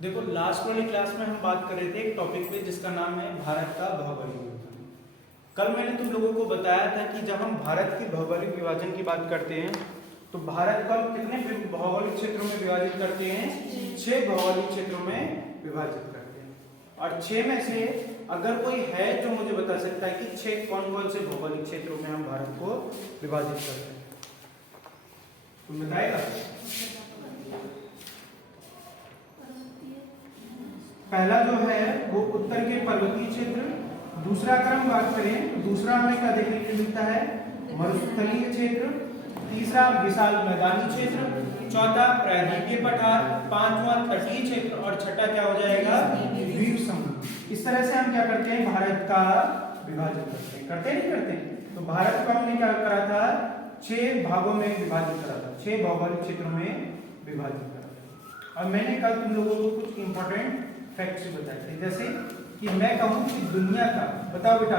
देखो लास्ट वाली क्लास में हम बात कर रहे थे एक टॉपिक पे जिसका नाम है भारत का भौगोलिक विभाजन। कल मैंने तुम लोगों को बताया था कि जब हम भारत के भौगोलिक विभाजन की बात करते हैं तो भारत को कितने भौगोलिक क्षेत्रों में विभाजित करते हैं? 6 भौगोलिक क्षेत्रों में विभाजित करते हैं। और 6 में से अगर कोई है जो मुझे बता सकता है कि 6 कौन कौन से भौगोलिक क्षेत्रों में हम भारत को विभाजित करते हैं, तुम बताएगा? पहला जो है वो उत्तर के पर्वतीय क्षेत्र, दूसरा अगर हम बात करें तो दूसरा हमें क्या देखने को मिलता है? मरुस्थलीय क्षेत्र, तीसरा विशाल मैदानी क्षेत्र, चौथा प्रायद्वीपीय पठार, पांचवा तटीय क्षेत्र और छठा क्या हो जाएगा? द्वीप समूह। इस तरह से हम क्या करते हैं? भारत का विभाजन करते हैं। करते नहीं करते? तो भारत को हमने क्या करा था? 6 भागों में विभाजित करा था, 6 भौगोलिक क्षेत्रों में विभाजित करा था। और मैंने कल तुम लोगों को कुछ इंपॉर्टेंट फैक्ट्स बताए थे, जैसे कि मैं कहूं कि दुनिया का, बताओ बेटा,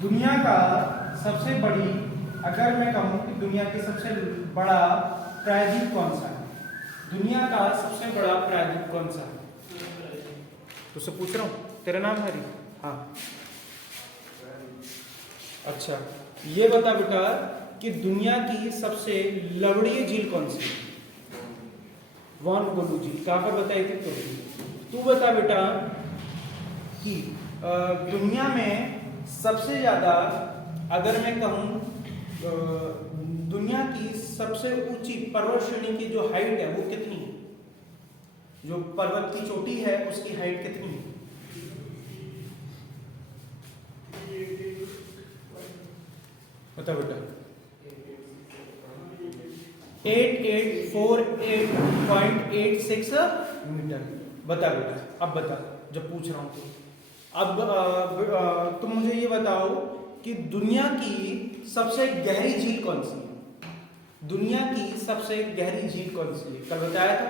दुनिया का सबसे बड़ी, अगर मैं कहूं कि दुनिया की सबसे बड़ा प्रायद्वीप कौन सा है? दुनिया का सबसे बड़ा प्रायद्वीप कौन सा है? तुझसे पूछ रहा हूं, तेरा नाम हरी? हाँ, अच्छा, ये बता बेटा कि दुनिया की सबसे लवणीय झील कौन सी है? वॉन गोलू झील। कहां पर बताई थी? तो तू बता बेटा कि दुनिया में सबसे ज्यादा, अगर मैं कहूं दुनिया की सबसे ऊंची पर्वत श्रेणी की जो हाइट है वो कितनी है? जो पर्वत की चोटी है उसकी हाइट कितनी है? बता बेटा। 8848.86 मीटर। बता बेटा, अब बता, जब पूछ रहा हूं तो अब तुम मुझे ये बताओ कि दुनिया की सबसे गहरी झील कौन सी है? दुनिया की सबसे गहरी झील कौन सी है? कल बताया था,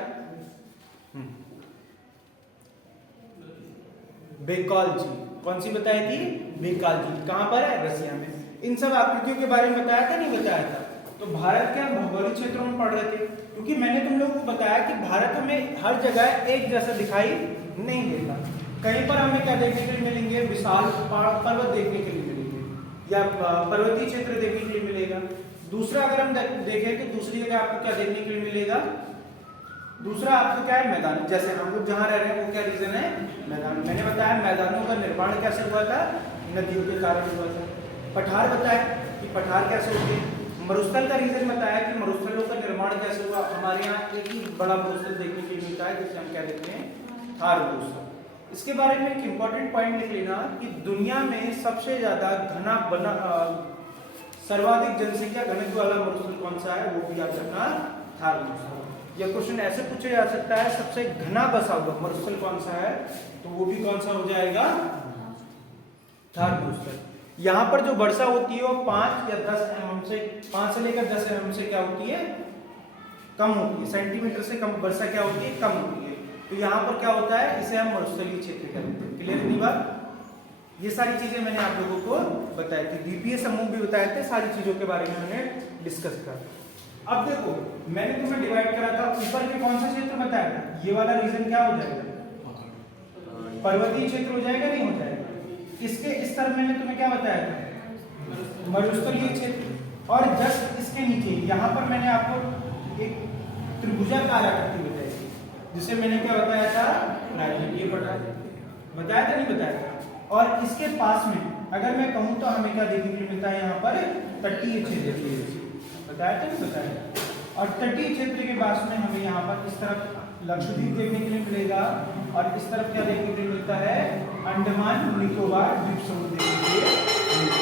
बेकाल झील। कौन सी बताई थी? बेकाल झील। कहां पर है? रसिया में। इन सब आकृतियों के बारे में बताया था, नहीं बताया था? तो भारत के हम भौगोलिक क्षेत्रों में पढ़ रहे थे, क्योंकि मैंने तुम लोगों को बताया कि भारत में हर जगह एक जैसा दिखाई नहीं देता। कहीं पर हमें क्या देखने के लिए मिलेंगे? विशाल पर्वत देखने के लिए मिलेंगे या पर्वतीय क्षेत्र देखने के लिए मिलेगा। दूसरा अगर हम देखें तो दूसरी जगह आपको क्या देखने के लिए मिलेगा? दूसरा आपको क्या है? मैदान। जैसे हम लोग जहाँ रह रहे हैं वो क्या रीजन है? मैदान। मैंने बताया मैदानों का निर्माण कैसे हुआ था? नदियों के कारण हुआ था। पठार बताया कि पठार कैसे हुए। मरुस्थल का रीजन बताया कि मरुस्थलों का निर्माण कैसे हुआ। हमारे यहाँ एक ही बड़ा मरुस्थल देखने के लिए मिलता है जिसे हम क्या देखते हैं? थार मरुस्थल। इसके बारे में एक इंपॉर्टेंट पॉइंट लिख लेना कि दुनिया में सबसे ज्यादा घना बना सर्वाधिक जनसंख्या घनत्व वाला मरुस्थल कौन सा है? वो भी याद रखना, थार मरुस्थल। यह क्वेश्चन ऐसे पूछा जा सकता है, सबसे घना बसा हुआ मरुस्थल कौन सा है? तो वो भी कौन सा हो जाएगा? थार मरुस्थल। यहाँ पर जो वर्षा होती है वो 5 या 10 mm से, 5 से लेकर 10 mm से क्या होती है? कम होती है। सेंटीमीटर से कम वर्षा क्या होती है? कम होती है। तो यहाँ पर क्या होता है? इसे हम मरुस्थलीय क्षेत्र कहते हैं। क्लियर नहीं बात? ये सारी चीजें मैंने आप लोगों को बताई थी, द्वीपीय समूह भी बताए थे, सारी चीजों के बारे में मैंने डिस्कस करा। अब देखो, मैंने तुम्हें डिवाइड करा था, ऊपर के कौन सा क्षेत्र बताया था? ये वाला रीजन क्या हो जाएगा? पर्वतीय क्षेत्र हो जाएगा, नहीं हो जाएगा? इसके इस तरफ मैंने तुम्हें क्या बताया था? मरुस्थलीय क्षेत्र। और जस्ट इसके नीचे यहाँ पर मैंने आपको एक त्रिभुजाकार आकृति बताई थी, जिसे मैंने क्या बताया था? प्रायद्वीपीय पठार। बताया था, नहीं बताया था? और इसके पास में अगर मैं कहूँ तो हमें क्या देखने के लिए मिलता है? यहाँ पर तटीय क्षेत्र। बताया था, नहीं बताया? और तटीय क्षेत्र के पास में हमें यहाँ पर इस तरफ लक्षद्वीप देखने के लिए मिलेगा और इस तरफ क्या देखने के लिए मिलता है? अंडमान निकोबार द्वीप समूह देखने के लिए मिलेगा।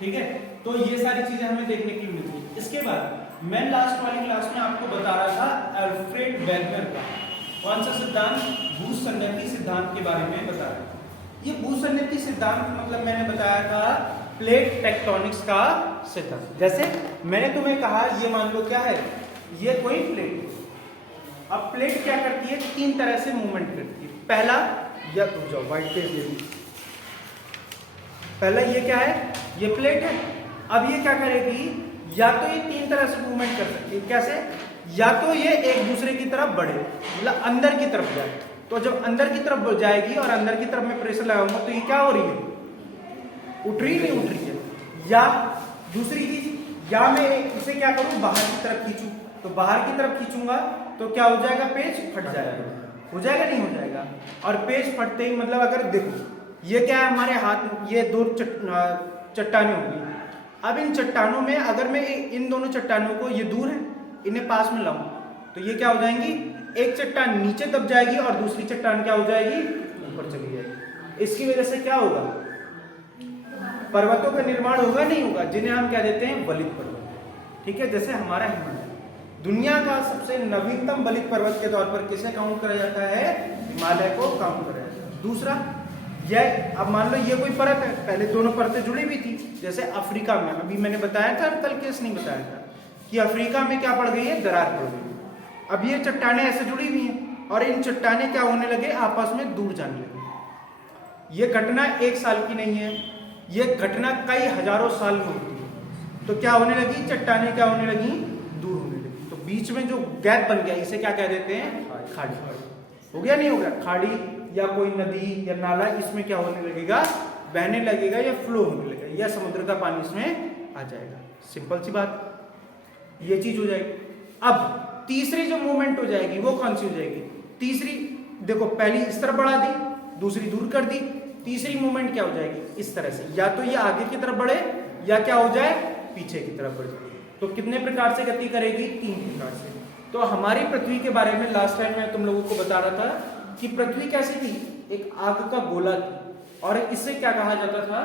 ठीक है, तो ये सारी चीजें हमें देखने के लिए मिलती है। इसके बाद मैं लास्ट वाली क्लास में आपको बता रहा था अल्फ्रेड वेगनर का कौन सा सिद्धांत? भूसंगति सिद्धांत के बारे में बता रहा था। ये भूसंगति सिद्धांत मतलब मैंने बताया था प्लेट टेक्टोनिक्स का सिद्धांत। जैसे मैंने तुम्हें कहा, ये मान लो क्या है? ये कोई प्लेट। अब प्लेट क्या करती है? 3 तरह से मूवमेंट करती है। पहला, या तो जाओ व्हाइट पेज ले ली। पहला ये क्या है? ये प्लेट है। अब ये क्या करेगी? या तो ये तीन तरह से मूवमेंट कर सकती है। कैसे? या तो ये एक दूसरे की तरफ बढ़े, मतलब अंदर की तरफ जाए, तो जब अंदर की तरफ जाएगी और अंदर की तरफ मैं प्रेशर लगाऊंगा तो ये क्या हो रही है, उठ रही नहीं उठ रही है। या दूसरी चीज, या मैं इसे क्या करूं, बाहर की तरफ खींचूं, तो बाहर की तरफ खींचूंगा तो क्या हो जाएगा, पेज फट जाएगा, हो जाएगा नहीं हो जाएगा। और पेज फटते ही मतलब अगर देखो ये क्या है हमारे हाथ, ये दो चट्टानें होंगी। अब इन चट्टानों में अगर मैं इन दोनों चट्टानों को, ये दूर है, इन्हें पास में लाऊं तो ये क्या हो जाएंगी, एक चट्टान नीचे दब जाएगी और दूसरी चट्टान क्या हो जाएगी, ऊपर चली जाएगी। इसकी वजह से क्या होगा, पर्वतों का निर्माण होगा नहीं होगा, जिन्हें हम क्या देते हैं, बलित पर्वत। ठीक है, जैसे हमारा हिमालय दुनिया का सबसे नवीनतम बलित पर्वत के तौर पर किसे काउंट करा जाता है, हिमालय को काउंट करा जाता है। दूसरा, यह अब मान लो ये कोई परत है, पहले दोनों परतें जुड़ी हुई थी, जैसे अफ्रीका में, अभी मैंने बताया था कल केस नहीं बताया था कि अफ्रीका में क्या पड़ गई है, दरार पड़ गई। अब ये चट्टानें ऐसे जुड़ी हुई हैं और इन चट्टानें क्या होने लगे, आपस में दूर जाने लगे। ये घटना एक साल की नहीं है, ये घटना कई हजारों साल में होती है। तो क्या होने लगी, चट्टानें क्या होने लगी, दूर होने लगी। तो बीच में जो गैप बन गया इसे क्या कह देते हैं, खाड़ी। हो गया नहीं हो गया, खाड़ी या कोई नदी या नाला, इसमें क्या होने लगेगा, बहने लगेगा या फ्लो होने लगेगा, या समुद्र का पानी इसमें आ जाएगा। सिंपल सी बात, ये चीज हो जाएगी। अब तीसरी जो मूवमेंट हो जाएगी वो कौन सी हो जाएगी, तीसरी देखो, पहली इस तरफ बढ़ा दी, दूसरी दूर कर दी, तीसरी मूवमेंट क्या हो जाएगी, इस तरह से, या तो ये आगे की तरफ बढ़े या क्या हो जाए, पीछे की तरफ बढ़ जाए। तो कितने प्रकार से गति करेगी, तीन प्रकार से। तो हमारी पृथ्वी के बारे में लास्ट टाइम मैं तुम लोगों को बता रहा था कि पृथ्वी कैसी थी, एक आग का गोला थी, और इससे क्या कहा जाता था,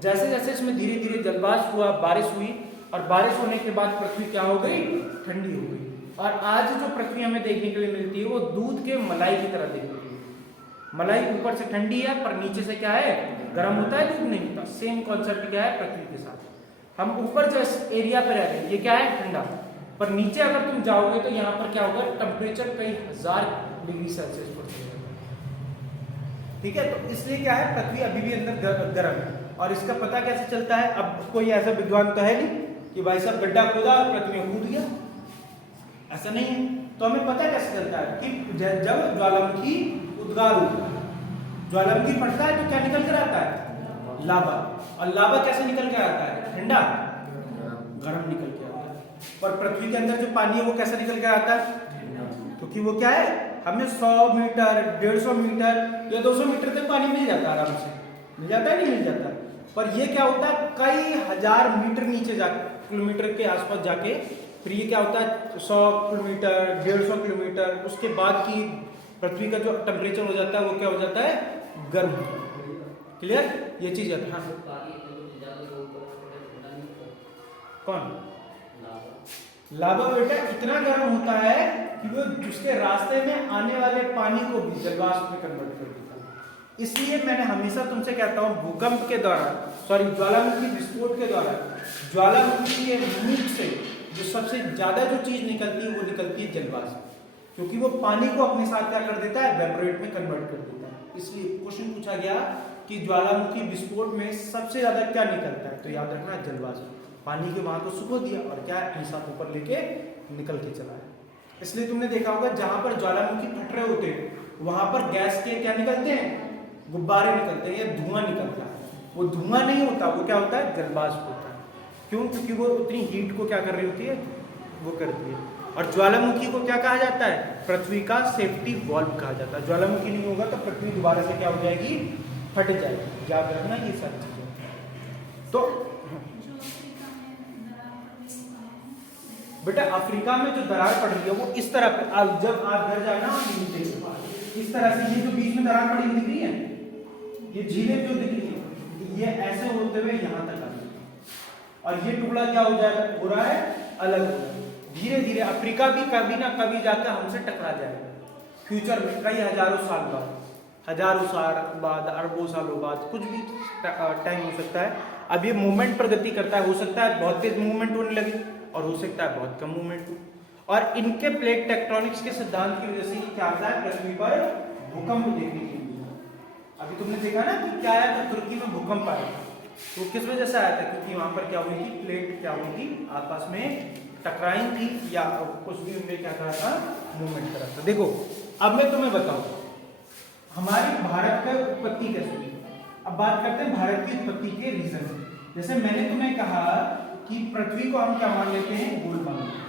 जैसे जैसे इसमें धीरे धीरे जलवाष्प हुआ, बारिश हुई, और बारिश होने के बाद पृथ्वी क्या हो गई, ठंडी हो गई। और आज जो पृथ्वी हमें देखने के लिए मिलती है वो दूध के मलाई की तरह देखने के लिए, मलाई ऊपर से ठंडी है पर नीचे से क्या है, गर्म होता है, दूध नहीं होता। सेम कॉन्सेप्ट क्या है पृथ्वी के साथ, हम ऊपर जिस एरिया पे रह रहे हैं ये क्या है, ठंडा, पर नीचे अगर तुम जाओगे तो यहाँ पर क्या होगा, टेम्परेचर कई हजार डिग्री सेल्सियस पर चलेगा। ठीक है, तो इसलिए क्या है, पृथ्वी अभी भी अंदर गर्म है। और इसका पता कैसे चलता है, अब कोई ऐसा विद्वान तो है नहीं कि भाई साहब गड्ढा खोदा और पृथ्वी में कूद गया, ऐसा नहीं है। तो हमें पता कैसे चलता है कि जब ज्वालामुखी उद्गार होता है, ज्वालामुखी फटता है तो क्या निकल कर आता है, लावा। और लावा कैसे निकल के आता है, ठंडा, गर्म निकल के आता है। पर पृथ्वी के अंदर जो पानी है वो कैसे निकल के आता है, क्योंकि वो क्या है, हमें 100 मीटर 150 मीटर या 200 मीटर तक पानी मिल जाता है, आराम से मिल जाता है, नहीं मिल जाता। पर ये क्या होता है, कई हजार मीटर नीचे जाके, किलोमीटर के आसपास जाके, फिर ये क्या होता है 100 किलोमीटर 150 किलोमीटर, उसके बाद की पृथ्वी का जो टेम्परेचर हो जाता है वो क्या हो जाता है, गर्म हो जाता है। क्लियर, ये चीज है। हाँ कौन, लावा बेटा इतना गर्म होता है कि वो उसके रास्ते में आने वाले पानी को भी जलवाष्प में कन्वर्ट कर देता है। इसलिए मैंने हमेशा तुमसे कहता हूं, भूकंप के दौरान, सॉरी ज्वालामुखी विस्फोट के दौरान, ज्वालामुखी के मुख से जो सबसे ज्यादा जो चीज निकलती है वो निकलती है जलवाष्प, क्योंकि वो पानी को अपने साथ क्या कर देता है, वेपोरेट में कन्वर्ट कर देता है। इसलिए क्वेश्चन पूछा गया कि ज्वालामुखी विस्फोट में सबसे ज्यादा क्या निकलता है, तो याद रखना जलवाष्प। पानी के वहां को सुखो दिया और क्या अपने साथ ऊपर लेके निकल के चला है। इसलिए तुमने देखा होगा जहां पर ज्वालामुखी फट रहे होते हैं वहां पर गैस के क्या निकलते हैं, गुब्बारे निकलते हैं या धुआं निकलता है। वो धुआं नहीं होता, वो क्या होता है, जलवाष्प होता है। क्यों, क्योंकि वो उतनी हीट को क्या कर रही होती है, वो करती है। और ज्वालामुखी को क्या कहा जाता है, पृथ्वी का सेफ्टी वॉल्व कहा जाता है। ज्वालामुखी नहीं होगा तो पृथ्वी दोबारा से क्या हो जाएगी, फट जाएगी। याद रखना ये सारी चीजें। तो बेटा अफ्रीका में जो दरार पड़ रही है वो इस तरह, जब आप घर जाना इस तरह से, ये जो बीच में दरार पड़ी दिख रही है, ये झीलें जो दिख रही है, ये ऐसे होते हुए यहाँ तक आ रही है। और ये टुकड़ा क्या हो जाएगा, हो रहा है अलग, धीरे धीरे अफ्रीका भी कभी ना कभी जाकर हमसे टकरा जाएगा फ्यूचर में, कई हजारों साल बाद, हजारों साल बाद, अरबों सालों बाद, कुछ भी टाइम हो सकता है। अब ये मूवमेंट प्रगति करता है, हो सकता है बहुत तेज मूवमेंट होने लगे और हो सकता है बहुत कम मूवमेंट हो। और इनके प्लेट टेक्टोनिक्स के सिद्धांत की वजह से क्या आता है, पृथ्वी पर भूकंप देखने के लिए। अभी तुमने देखा ना कि क्या आया था, तुर्की में भूकंप आया, तो किस वजह से आया था? क्योंकि वहां पर क्या हुई थी, प्लेट क्या हुई थी, आपस में टकराई थी या कुछ भी उनमें क्या करा था, मूवमेंट करा था। देखो अब मैं तुम्हें बताऊं हमारी भारत की उत्पत्ति कैसे हुई। अब बात करते हैं भारत की उत्पत्ति के रीजन। जैसे मैंने तुम्हें कहा कि पृथ्वी को हम क्या मान लेते हैं, गोल मान लेते हैं,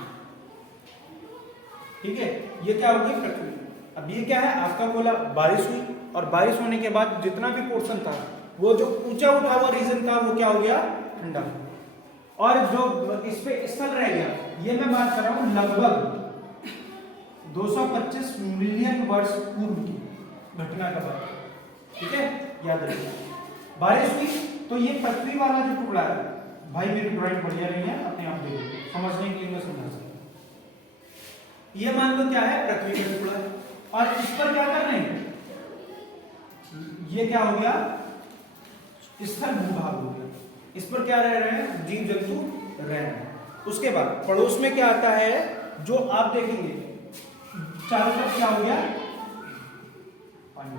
ठीक है। ये क्या होगी, पृथ्वी। अब ये क्या है, आपका बोला बारिश हुई, और बारिश होने के बाद जितना भी पोर्शन था, वो जो ऊंचा उठा हुआ रीजन था, वो क्या हो गया, ठंडा। और जो इस पे स्थल रह गया, ये मैं बात कर रहा हूं लगभग 225 मिलियन वर्ष पूर्व की घटना का बात, ठीक है, याद रखिए। बारिश हुई तो ये पृथ्वी वाला जो टुकड़ा है, भाई मेरी ड्राइंग बढ़िया नहीं है, अपने आप देखो, समझने के लिए मैं समझा सकता। ये मान लो क्या है, पृथ्वी का टुकड़ा है, और इस पर क्या कर रहे हैं, ये क्या हो गया, स्थल भूभाग हो गया। इस पर क्या रह रहे हैं, जीव जंतु रह रहे हैं। उसके बाद पड़ोस में क्या आता है, जो आप देखेंगे चारों तरफ क्या हो गया, पानी।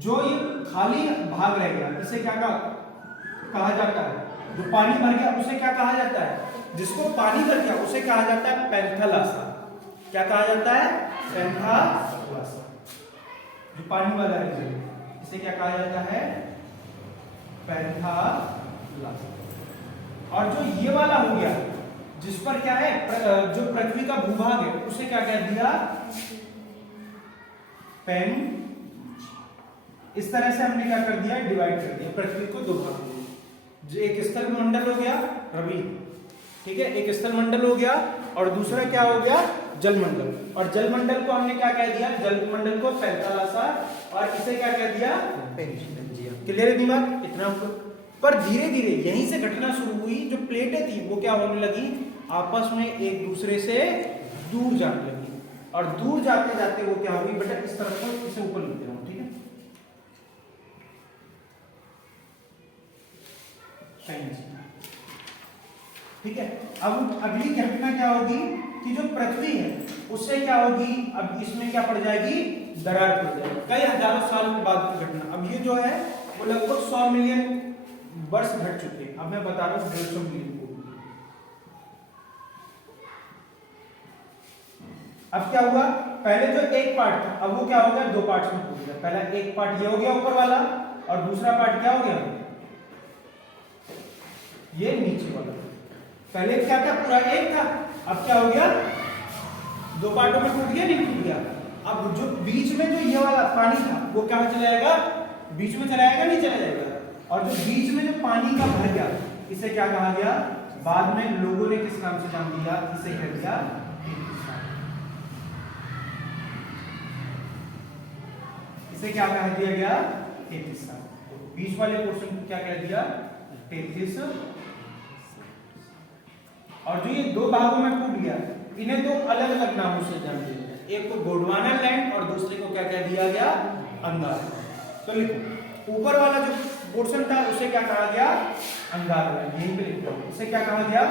जो ये खाली भाग रह गया, इसे क्या कहा जाता है, जो पानी भर गया उसे क्या कहा जाता है, जिसको पानी भर गया उसे कहा जाता है पैंथालासा। क्या कहा जाता है, पैंथालासा। जो पानी वाला है इसे क्या कहा जाता है, पैंथालासा। और जो ये वाला हो गया, जिस पर क्या है, जो पृथ्वी का भूभाग है, उसे क्या कह दिया, पेन। इस तरह से हमने क्या कर दिया, डिवाइड कर दिया पृथ्वी को दो भागों में। जो एक स्थल मंडल हो गया, रवि, ठीक है, एक स्थल मंडल हो गया, और दूसरा क्या हो गया, जलमंडल। और जलमंडल को हमने क्या कह दिया, जलमंडल को पैंथालासा, और इसे क्या कह दिया, पेंजिया। क्लियर है दिमाग, इतना पर धीरे धीरे यहीं से घटना शुरू हुई, जो प्लेटें थी वो क्या होने लगी, आपस में एक दूसरे से दूर जाने लगी, और दूर जाते जाते वो क्या होगी, बेटा इस तरफ को, इसे ऊपर लेते रहो, ठीक है। ठीक है, अब अगली घटना क्या होगी कि जो पृथ्वी है उससे क्या होगी, अब इसमें क्या पड़ जाएगी, दरार पड़ जाएगी, कई हजारों साल के बाद की घटना। अब ये जो है वो लगभग 100 मिलियन वर्ष घट चुके हैं। अब मैं बता रहा हूँ 150 मिलियन को। अब क्या हुआ, पहले जो एक पार्ट था, अब वो क्या हो गया, दो पार्ट्स में टूट गया। पहला एक पार्ट ये हो गया ऊपर वाला, और दूसरा पार्ट क्या हो गया, ये नीचे वाला। पहले क्या था, पूरा एक था, अब क्या हो गया, दो पार्टों में टूट गया, नहीं टूट गया। अब जो बीच में जो ये वाला पानी था, वो कहां चला जाएगा, बीच में चला जाएगा, नहीं चला जाएगा। और जो बीच में जो पानी का भर गया, इसे क्या कहा गया, बाद में लोगों ने किस नाम से जान दिया, इसे कह दिया, इसे क्या कह दिया गया, टेथिस। बीच वाले पोर्शन को क्या कह दिया, टेथिस। और जो ये दो भागों में टूट गया, इन्हें दो अलग अलग नामों से जान दिया गया, एक को गोंडवाना लैंड और दूसरे को क्या कह दिया गया, अंगारा। तो लिखो, ऊपर वाला जो पोर्शन था उसे क्या कहा गया, अंगारा लैंड, यहीं पे लिखो, उसे क्या कहा गया,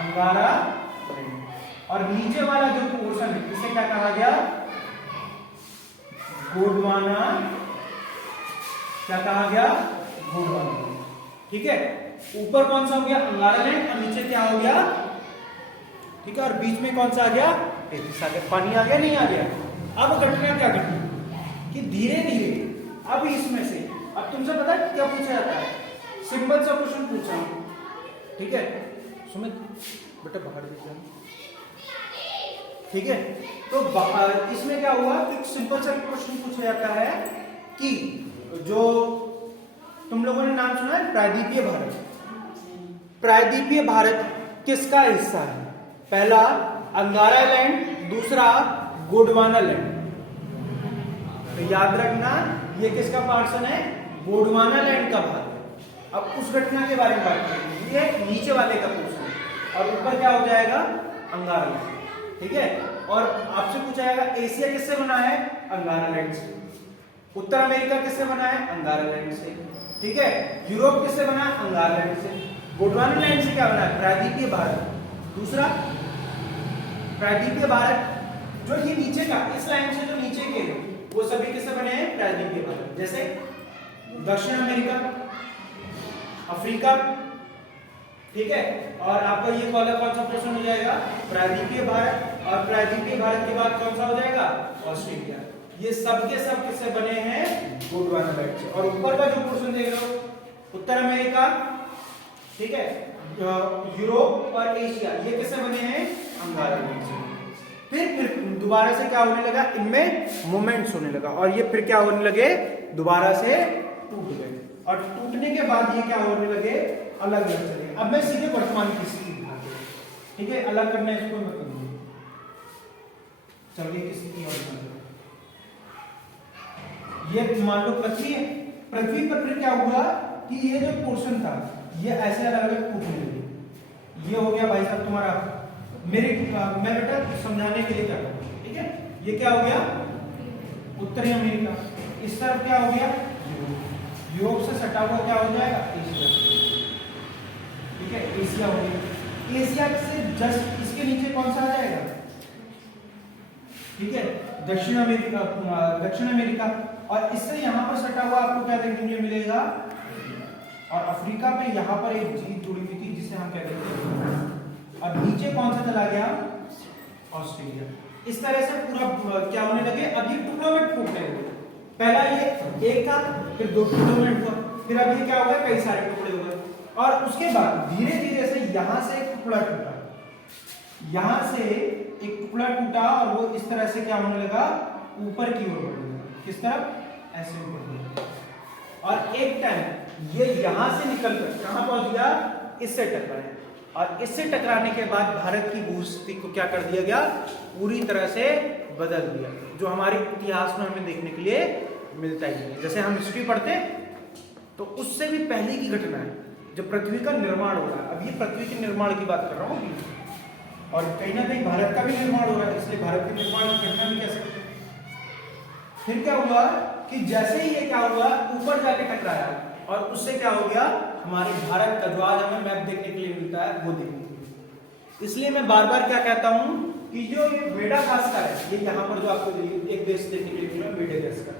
अंगारा लैंड। और नीचे वाला जो पोर्शन है इसे क्या कहा गया, गोंडवाना, क्या कहा गया, गोंडवाना, ठीक है। ऊपर कौन सा हो गया, अंगारा लैंड, और नीचे क्या हो गया, ठीक है, और बीच में कौन सा आ गया, टेथिस आ गया। पानी आ गया, नहीं आ गया। अब घटना क्या घटी कि धीरे धीरे अब इसमें से, अब तुमसे पता है क्या पूछा जाता है, सिंपल सा क्वेश्चन पूछा हूं, ठीक है, सुमित बेटा बाहर देखो, ठीक है। तो इसमें क्या हुआ कि सिंपल सा क्वेश्चन पूछा जाता है कि जो तुम लोगों ने नाम सुना है प्रायद्वीपीय भारत, प्रायद्वीपीय भारत किसका हिस्सा है, पहला अंगारा लैंड, दूसरा गोंडवाना लैंड। तो याद रखना ये किसका पोर्शन है, गोंडवाना लैंड का भाग है। अब उस घटना के बारे में बात करेंगे, ये नीचे वाले का पोर्शन है, और ऊपर क्या हो जाएगा, अंगारा लैंड, ठीक है। और आपसे पूछा जाएगा एशिया किससे बना है, अंगारा लैंड से। उत्तर अमेरिका किससे बना है, अंगारा लैंड से, ठीक है। यूरोप किससे बना है, अंगारा लैंड से। गोंडवाना लैंड से क्या बना है, प्रायद्वीपीय भारत। दूसरा प्रायद्वीपीय भारत, जो ये नीचे का, इस लाइन से जो नीचे के वो सभी किससे बने हैं, प्रायद्वीपीय भारत। जैसे दक्षिण अमेरिका, अफ्रीका, ठीक है। और आपका ये वाला कौन सा पोर्शन हो जाएगा, प्रायद्वीपीय भारत, और प्रायद्वीपीय भारत के बाद कौन सा हो जाएगा, ऑस्ट्रेलिया। ये सब के सब किससे बने हैं, गोंडवाना बेल्ट से। और ऊपर का जो पोर्शन देख रहे हो, उत्तर अमेरिका, ठीक है, यूरोप और एशिया, ये किससे बने हैं, अंगारा बेल्ट से। फिर दोबारा से क्या होने लगा, इनमें मूवमेंट्स होने लगा, और ये फिर क्या होने लगे, दोबारा से टूट गए, और टूटने के बाद ये क्या होने लगे, अलग अलग चले। अब मैं सीधे वर्तमान की स्थिति दिखाता हूं, ठीक है, अलग करना इसको मत करिए। चलिए की स्थिति और ये मान लो पृथ्वी है, पृथ्वी पर फिर क्या हुआ कि ये जो पोर्शन था ये ऐसे अलग अलग टूटने लगे। ये हो गया भाई साहब तुम्हारा, मैं बेटा समझाने के लिए कर रहा हूं, ठीक है। ये क्या हो गया, उत्तरी अमेरिका। इस तरफ क्या हो गया, यूरोप से सटा हुआ क्या हो जाएगा, एशिया, ठीक है, एशिया हो गया। एशिया से जस्ट इसके नीचे कौन सा आ जाएगा, ठीक है, दक्षिण अमेरिका। और इससे यहां पर सटा हुआ आपको क्या देखने को मिलेगा, और अफ्रीका पे यहां पर एक झील जुड़ी हुई थी जिसे हम कहते हैं, और नीचे कौन सा चला गया, ऑस्ट्रेलिया। इस तरह से पूरा क्या होने लगे, अब ये टुकड़ों में टूटने लगे। पहला ये एक था, फिर दो टुकड़ों में हुआ, फिर अब ये क्या होगा, कई सारे टुकड़े हो गए। और उसके बाद धीरे धीरे से यहां से एक टुकड़ा टूटा, यहां से एक टुकड़ा टूटा, और वो इस तरह से क्या होने लगा, ऊपर की ओर बढ़ने लगा। किस तरफ, ऐसे ऊपर बढ़ने। और एक टाइम ये यहां से निकलकर कहां पहुंच गया, इससे टकराया, और इससे टकराने के बाद भारत की भूस्थिति को क्या कर दिया गया, पूरी तरह से बदल दिया, जो हमारे इतिहास में हमें देखने के लिए मिलता ही है। जैसे हम हिस्ट्री पढ़ते तो उससे भी पहले की घटना है जब पृथ्वी का निर्माण हो रहा है। अब ये पृथ्वी के निर्माण की बात कर रहा हूँ, और कहीं ना कहीं भारत का भी निर्माण हो रहा है, इसलिए भारत के निर्माण की घटना भी कह सकते हैं। फिर क्या हुआ कि जैसे ही ये क्या हुआ, ऊपर जाके टकराया, और उससे क्या हो गया, हमारे भारत का जो आज हमें मैप देखने के लिए मिलता है वो देखने के लिए। इसलिए मैं बार बार क्या कहता हूं कि जो ये मेडागास्कर है, ये यहाँ पर जो आपको एक देश देखने के लिए मिला, मेडागास्कर,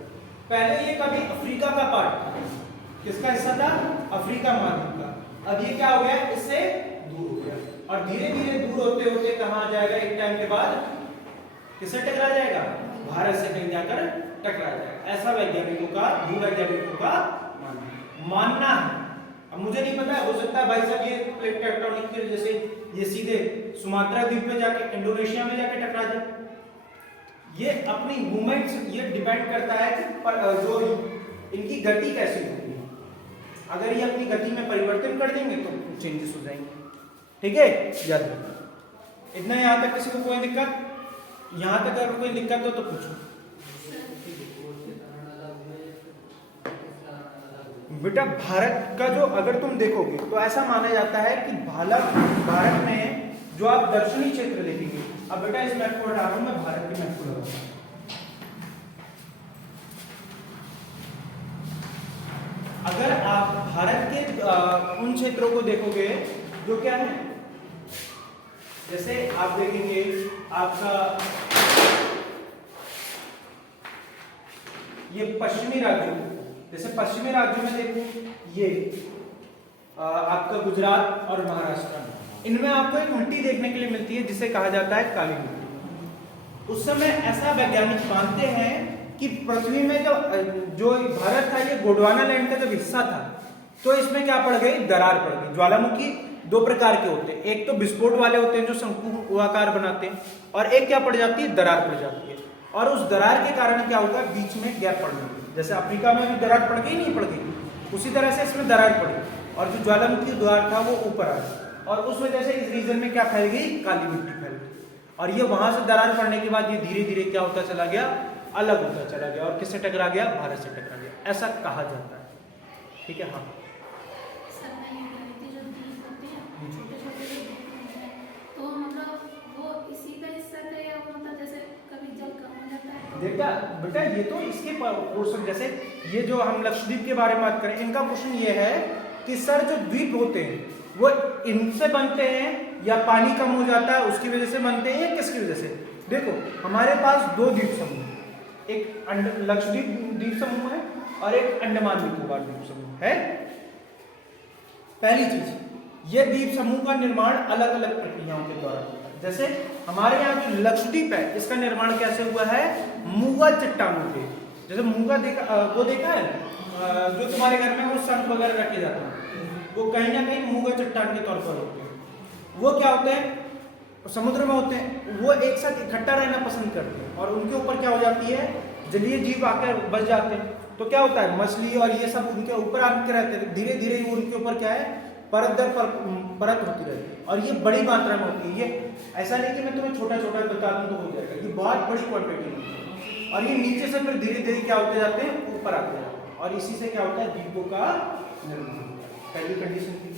पहले ये कभी अफ्रीका का पार्ट था। किसका हिस्सा था, अफ्रीका महाद्वीप का। अब ये क्या हो गया, इससे दूर हो गया, और धीरे धीरे दूर होते होते कहां आ जाएगा, एक टाइम के बाद किससे टकरा जाएगा, भारत से कहीं जाकर टकरा जाएगा। ऐसा वैज्ञानिकों का, भूवैज्ञानिकों का मानना है। अब मुझे नहीं पता, हो सकता है भाई साहब ये प्लेट टेक्टोनिक की वजह से ये सीधे सुमात्रा द्वीप पे जाके, इंडोनेशिया में जाके टकरा जाए। ये अपनी मूवमेंट्स, ये डिपेंड करता है कि जो इनकी गति कैसी होगी। अगर ये अपनी गति में परिवर्तन कर देंगे तो चेंजेस हो जाएंगे, ठीक है, याद रखिए। इतना यहाँ तक किसी को कोई दिक्कत, यहाँ तक अगर कोई दिक्कत हो तो पूछो। बेटा भारत का जो अगर तुम देखोगे तो ऐसा माना जाता है कि भारत में जो आप दक्षिणी क्षेत्र देखेंगे, अब बेटा इस मैप को हटा रहा हूं मैं, भारत के मैप को लगाऊंगा। अगर आप भारत के उन क्षेत्रों को देखोगे जो क्या है, जैसे आप देखेंगे आपका ये पश्चिमी राज्यों, जैसे पश्चिमी राज्यों में देखो ये आपका गुजरात और महाराष्ट्र, इनमें आपको एक मिट्टी देखने के लिए मिलती है जिसे कहा जाता है काली मिट्टी। उस समय ऐसा वैज्ञानिक मानते हैं कि पृथ्वी में जो भारत था, ये गोंडवाना लैंड का जब हिस्सा था तो इसमें क्या पड़ गई, दरार पड़ गई। ज्वालामुखी दो प्रकार के होते हैं, एक तो विस्फोट वाले होते हैं जो शंकु आकार बनाते हैं, और एक क्या पड़ जाती है, दरार पड़ जाती है। और उस दरार के कारण क्या होगा, बीच में गैप पड़ जाती है। जैसे अफ्रीका में भी दरार पड़ गई, नहीं पड़ गई, उसी तरह से इसमें दरार पड़ी, और जो ज्वालामुखी द्वार था वो ऊपर आ गया, और उस वजह से इस रीजन में क्या फैल गई, काली मिट्टी फैल गई। और ये वहां से दरार पड़ने के बाद ये धीरे धीरे क्या होता चला गया, अलग होता चला गया, और किससे टकरा गया, भारत से टकरा गया, ऐसा कहा जाता है, ठीक है। हाँ देखा बेटा, ये तो इसके पोर्शन, जैसे ये जो हम लक्षद्वीप के बारे में बात करें, इनका क्वेश्चन ये है कि सर जो द्वीप होते हैं वो इनसे बनते हैं या पानी कम हो जाता है उसकी वजह से बनते हैं या किसकी वजह से। देखो हमारे पास दो द्वीप समूह, एक लक्षद्वीप द्वीप समूह है और एक अंडमान निकोबार द्वीप समूह है। पहली चीज, ये द्वीप समूह का निर्माण अलग अलग प्रक्रियाओं के द्वारा होता है। जैसे हमारे यहाँ जो लक्षद्वीप है, इसका निर्माण कैसे हुआ है? मूंगा चट्टानों के। जैसे मूंगा वो देखा है जो तुम्हारे घर में वो शंख वगैरह रखे जाते हैं, वो कहीं ना कहीं मूंगा चट्टान के तौर पर होते हैं। वो क्या होते हैं? समुद्र में होते हैं। वो एक साथ इकट्ठा रहना पसंद करते हैं और उनके ऊपर क्या हो जाती है? जलीय जीव आकर बस जाते हैं। तो क्या होता है? मछली और ये सब उनके ऊपर आके रहते हैं। धीरे धीरे वो उनके ऊपर क्या है? परत दर परत होती रहती है और ये बड़ी मात्रा में होती है। ये ऐसा नहीं कि मैं तुम्हें छोटा छोटा बता दूं तो हो जाएगा, ये बहुत बड़ी क्वांटिटी होती है। और ये नीचे से फिर धीरे धीरे क्या होते जाते हैं? ऊपर आते जाते हैं और इसी से क्या होता है? द्वीपों का निर्माण होता है। पहली कंडीशन थी।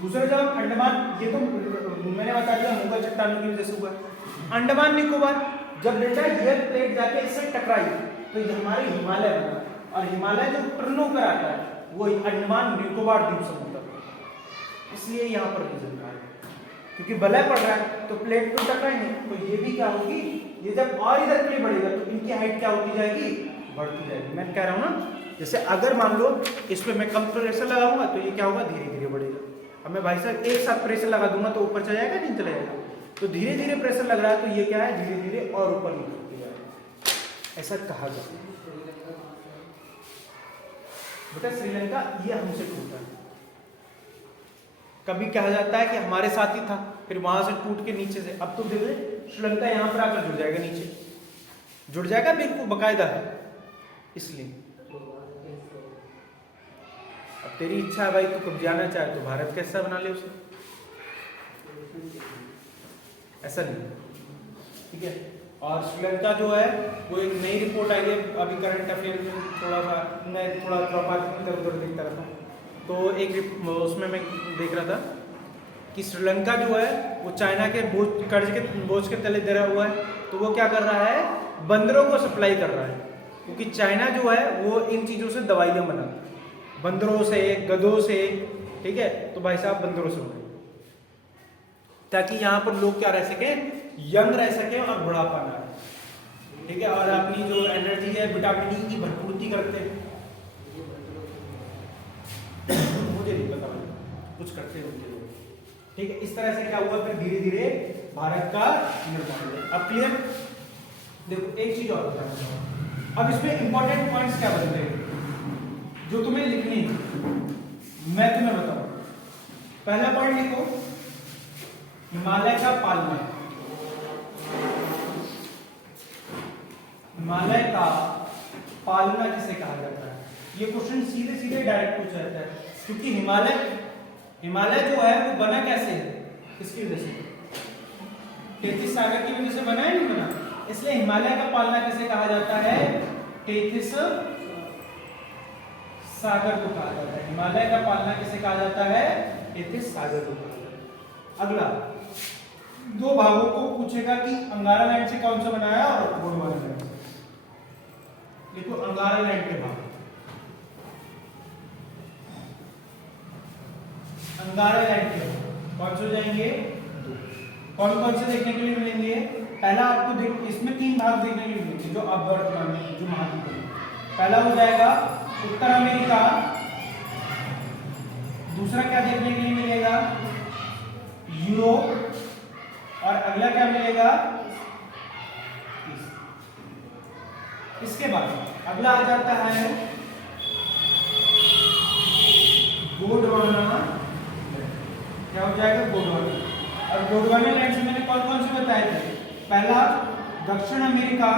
दूसरा, जब अंडमान, ये तो मैंने बता दिया मूंगा चट्टानों की वजह से हुआ। अंडमान निकोबार, जब बेटा ये प्लेट जाके इससे टकराई तो ये हमारे हिमालय बना और हिमालय जो टर्न होकर आता है वो अंडमान निकोबार द्वीप समूह तक। इसलिए यहाँ पर रीजन है क्योंकि बलय पड़ रहा है तो प्लेट तो टकराएंगे, तो ये भी क्या होगी? ये जब और इधर के लिए बढ़ेगा तो इनकी हाइट क्या होती जाएगी? बढ़ती जाएगी। मैं कह रहा हूँ ना, जैसे अगर मान लो इस पे मैं कम प्रेशर लगाऊंगा तो ये क्या होगा? धीरे धीरे बढ़ेगा। अब मैं भाई साहब एक साथ प्रेशर लगा दूंगा तो ऊपर चला जाएगा? नहीं चला जाएगा। तो धीरे धीरे प्रेशर लग रहा है तो ये क्या है? धीरे धीरे और ऊपर निकलती जाएगा। ऐसा कहा जाता है। बेटा श्रीलंका ये हमसे टूटा है। कभी कहा जाता है कि हमारे साथ ही था, फिर वहां से टूट के नीचे से, अब तो देखो श्रीलंका यहाँ पर आकर जुड़ जाएगा, नीचे जुड़ जाएगा बिल्कुल बकायदा है। इसलिए अब तेरी इच्छा है भाई, तू कब जाना चाहे तो भारत का हिस्सा बना ले उसे, ऐसा नहीं, ठीक है। और श्रीलंका जो है वो एक नई रिपोर्ट आई है अभी करंट अफेयर में, थोड़ा सा मैं थोड़ा इधर उधर देखता रहता हूँ, तो एक उसमें मैं देख रहा था कि श्रीलंका जो है वो चाइना के बोझ के तले दरा हुआ है। तो वो क्या कर रहा है? बंदरों को सप्लाई कर रहा है, क्योंकि चाइना जो है वो इन चीज़ों से दवाइयाँ बनाता है, बंदरों से, गधों से, ठीक है। तो भाई साहब बंदरों से बनाए ताकि यहाँ पर लोग क्या रह सके? यंग रह सके और बुढ़ापा ना आए, ठीक है। और अपनी जो एनर्जी है विटामिन डी की भरपूर्ति करते हैं। मुझे नहीं पता, कुछ करते हैं उनके लोग, ठीक है। इस तरह से क्या हुआ? फिर धीरे धीरे भारत का निर्माण हुआ। अब क्लियर? देखो एक चीज और बताना चाहूँ, अब इसमें इंपॉर्टेंट पॉइंट्स क्या बनते हैं जो तुम्हें लिखनी है, मैं तुम्हें बताऊं। पहला पॉइंट लिखो, हिमालय का पालना। हिमालय का पालना किसे कहा जाता है? ये क्वेश्चन सीधे सीधे डायरेक्ट पूछा जाता है, क्योंकि हिमालय जो है वो बना कैसे है? किसकी वजह से? टेथिस सागर की वजह से बना है, नहीं बना? इसलिए हिमालय का पालना किसे कहा जाता है? टेथिस सागर को कहा जाता है। हिमालय का पालना किसे कहा जाता है? टेथिस सागर को कहा जाता है। अगला, दो भागों को पूछेगा कि अंगारा लैंड से कौन सा बनाया और गोंडवाना लैंड से। देखो अंगारा लैंड के भाग, अंगारा लैंड के कौन से हो जाएंगे? कौन कौन से देखने के लिए मिलेंगे? पहला आपको देख, इसमें 3 भाग देखने के लिए मिलेंगे जो अब वर्तमान में जो महाद्वीप है। पहला हो जाएगा उत्तर अमेरिका, दूसरा क्या देखने के लिए मिलेगा? यूरोप, और अगला क्या मिलेगा? इसके बाद अगला आ जाता है गोंडवाना। क्या हो जाएगा? गोंडवाना। और गोंडवाना लैंड से मैंने कौन कौन से बताए थे? पहला दक्षिण अमेरिका,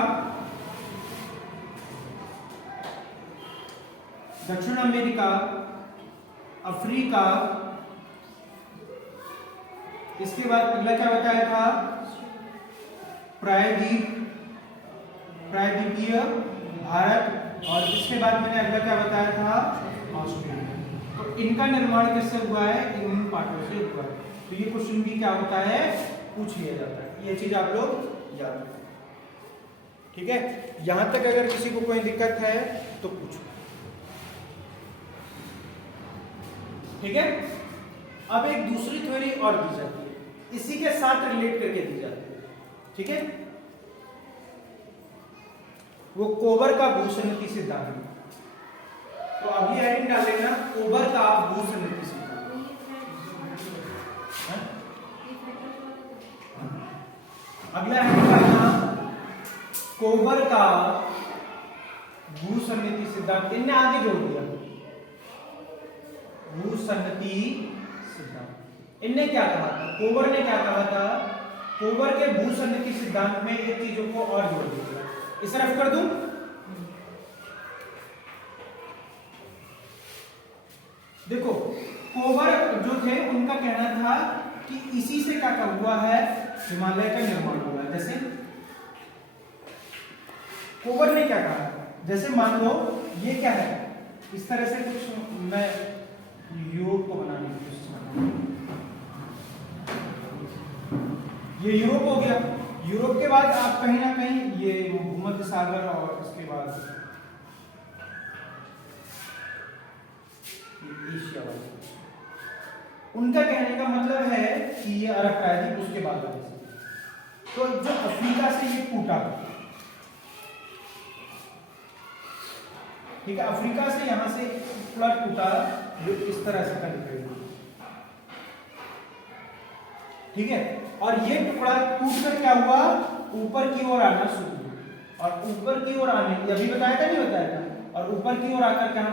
अफ्रीका, इसके बाद अगला क्या बताया था? प्रायद्वीपीय भारत, और इसके बाद मैंने अगला क्या बताया था? ऑस्ट्रेलिया। तो इनका निर्माण किससे हुआ है? इन पार्टों से हुआ है। तो ये क्वेश्चन भी क्या होता है? पूछ लिया जाता है। ये चीज आप लोग याद रखें, ठीक है। यहां तक अगर किसी को कोई दिक्कत है तो पूछो, ठीक है। अब एक दूसरी थ्योरी और दी जाती है, इसी के साथ रिलेट करके दी जाती है, ठीक है। वो कोबर का भूसन्निधि सिद्धांत। तो अभी हेडिंग डाल लेना, कोबर का भूसन्निधि सिद्धांत। अगला है कोबर का भूसन्निधि सिद्धांत, इनने आगे जोड़ दिया भूसन्निधि सिद्धांत। इनने क्या कहा था, कोबर ने क्या कहा था, कोबर के भूसन्निधि सिद्धांत में एक चीजों को और जोड़ दिया। इसे रफ कर दूं, देखो कोबर जो थे उनका कहना था कि इसी से क्या हुआ है, हिमालय का निर्माण हुआ है। जैसे कोबर ने क्या कहा, जैसे मान लो ये क्या है, इस तरह से कुछ मैं यूरोप को बनाने की कोशिश कर रहा हूं, ये यूरोप हो गया। यूरोप के बाद आप कहीं ना कहीं ये भूमध्य सागर और इसके बाद एशिया वाला, उनका कहने का मतलब है कि ये अरब प्रायद्वीप उसके बाद वाले से। तो जो अफ्रीका से ये टूटा, ठीक है, अफ्रीका से यहां से पूरा टूटा जो इस तरह से कनेक्टेड, ठीक है, और ये टुकड़ा टूटकर क्या हुआ, ऊपर की ओर आना शुरू हुआ, और ऊपर की ओर आने, ये अभी बताया था नहीं बताया था, और ऊपर की ओर आकर क्या